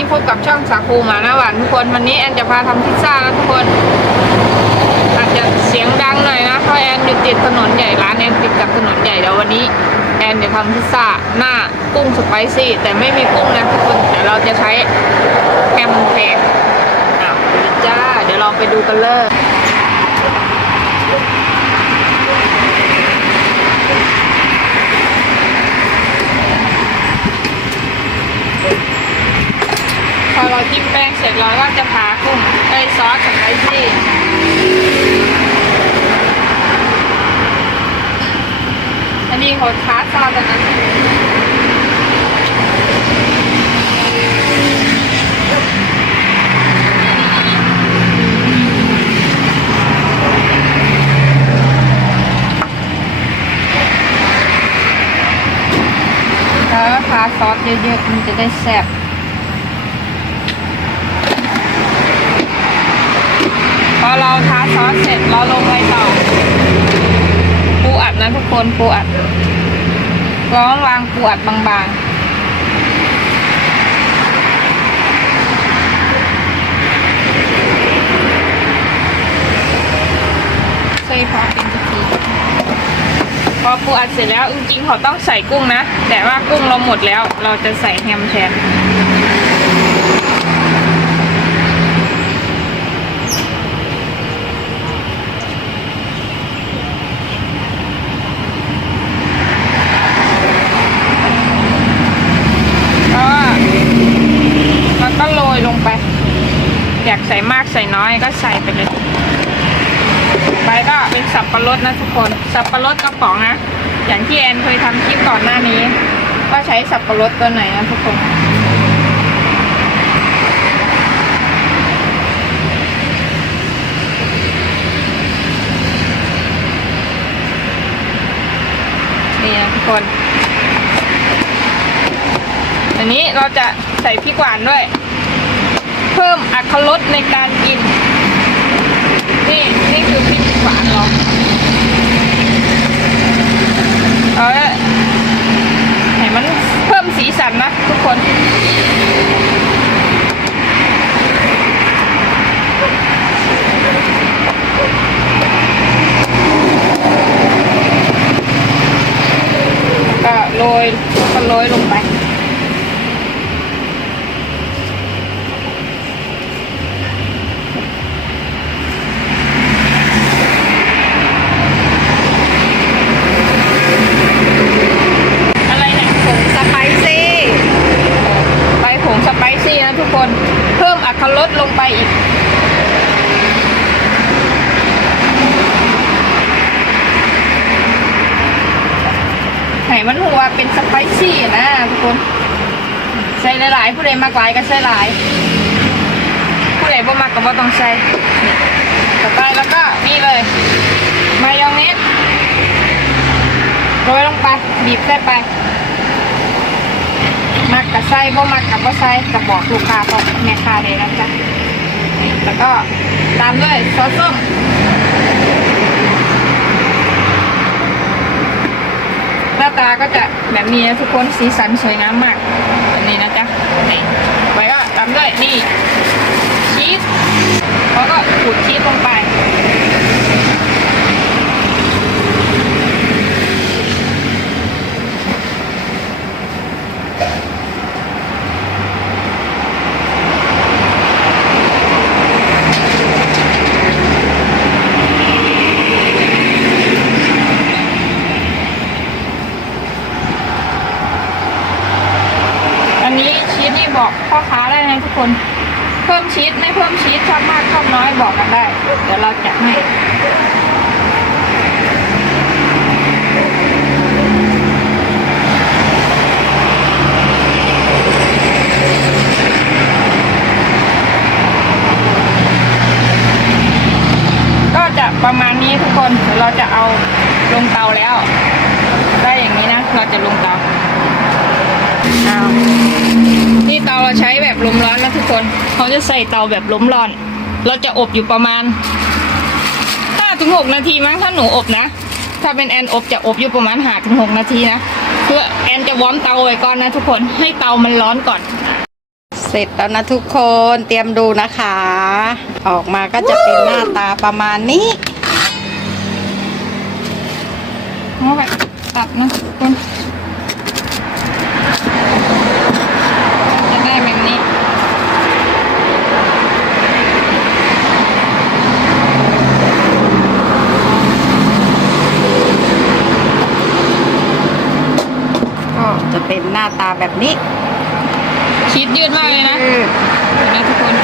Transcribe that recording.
นี้พบกับช่องสาคูหมาหน้าหวานทุกคนวันนี้แอนจะพาทำพิซซ่านะทุกคนอาจจะเสียงดังหน่อยนะเพราะแอนอยู่ติดถนนใหญ่ร้านแอนติดกับถนนใหญ่เดี๋ยววันนี้ แอนจะทำพิซซ่าหน้ากุ้งสไปซี่ แต่ไม่มีกุ้งนะทุกคนแต่เราจะใช้แฮมแทนอ้าวจ้าเดี๋ยวเราไปดูกันเลย อเราจิ้มแป้งเสร็จเราก็จะพากุ้งไอซอสสไปซี่อันนี้เขาทาซอสอันนั้นแล้วก็ทาซอสเยอะๆมันจะได้แซ่บ พอเราทาซอ สเสร็จเราลงไปต่อ ปูอัดนะทุกคนปูอัดร้องวางปูอัดบางๆใส่พอเป็นทีพอปูอัดเสร็จแล้วจริงๆเขาต้องใส่กุ้งนะ แต่ว่ากุ้งเราหมดแล้ว เราจะใส่แฮมแทน ก็แล้วก็โรยลงไป อยากใส่มากใส่น้อยก็ใส่ไปเลยไปก็เป็นสับปะรดนะทุกคน สับปะรดกระป๋องนะอย่างที่แอนเคยทำคลิปก่อนหน้านี้ ก็ใช้สับปะรดตัวไหนนะทุกคนนี่นะทุกคนอันนี้เราจะใส่พริกหวานด้วย อรรถรสในการกิน นี่นี่คือพริกหวานหรอเออให้มันเพิ่มสีสันนะทุกคน ก็โรยก็โรยลงไป อะไรเนี่ยผงสไปซี่ใบผงสไปซี่นะทุกคน เพอรรถรสลงไปอีกให้มันหัวเป็นสไปซี่นะทุกคน ใส่หลายๆผู้ใดมากหลายก็ใส่หลาย ผู้ใดบ่มากก็บ่ต้องใส่นี่ต่อไปแล้วก็นี่เลย มายองเนสโรยลงไปบีบใส่ไป มักกับไส้บ่มักกับบ่ไส้กับบอกลูกค้าเพราะแม่ค้าเลยนะจ๊ะแล้วก็ตามด้วยซอสส้มหน้าตาก็จะแบบนี้นะทุกคนสีสันสวยงามมากแบบนี้นะจ๊ะนี่ไปก็ตามด้วยนี่ชีสแล้วก็ขูดชีสลงไป อั นนี่บอกพ่อค้าได้นะทุกคน เพิ่มชีสไม่เพิ่มชีสชอบมากชอบน้อยบอกกันได้ เดี๋ยวเราจัดให้ก็จะประมาณนี้ทุกคนเราจะเอาลงเตาแล้ว ได้อย่างนี้นะ เราจะลงเตา อ้าวนี่เตาเราใช้แบบลมร้อนนะทุกคนเขาจะใส่เตาแบบลมร้อน เราจะอบอยู่ประมาณห้าถึงหกนาทีมั้งถ้าหนูอบนะ ถ้าเป็นแอนอบจะอบอยู่ประมาณห้าถึงหกนาทีนะเพื่อแอนจะวอร์มเตาไว้ก่อนนะทุกคนให้เตามันร้อนก่อน เสร็จแล้วนะทุกคนเตรียมดูนะคะ ออกมาก็จะเป็นหน้าตาประมาณนี้เอาไปตัดนะทุกคน หน้าตาแบบนี้ คิดยืดมากเลยนะเห็นไหมทุกคน